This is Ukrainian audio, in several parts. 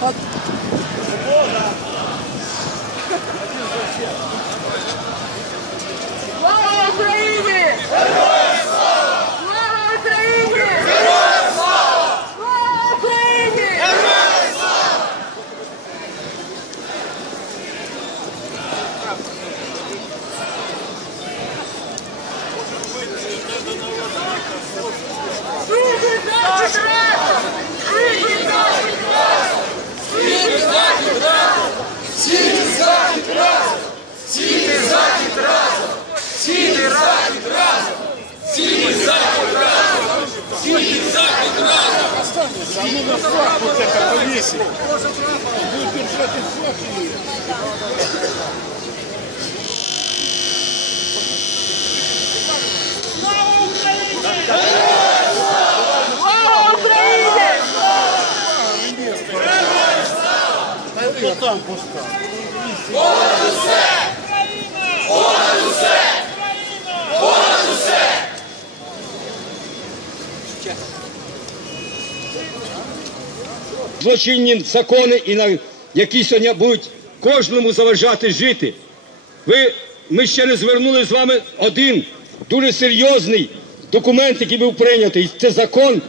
Fuck. Іменно факт вот это повесить. Будет бюджет и сроки. Там пуста. Вот усе! Злочинні закони, і на які сьогодні будуть кожному заважати жити. Ви, ми ще не звернули з вами один дуже серйозний документ, який був прийнятий. Це закон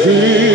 Spirit.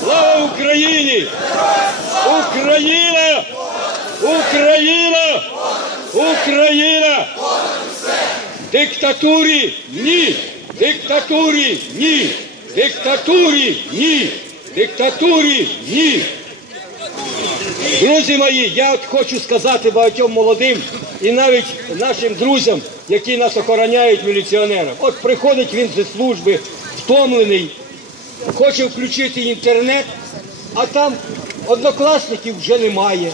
Слава Україні! Україна! Україна! Україна! Диктатурі ні! Диктатурі ні! Диктатурі ні! Диктатурі ні! Друзі мої, я от хочу сказати багатьом молодим і навіть нашим друзям, які нас охороняють міліціонерам. От приходить він зі служби, втомлений, хоче включити інтернет, а там однокласників вже немає.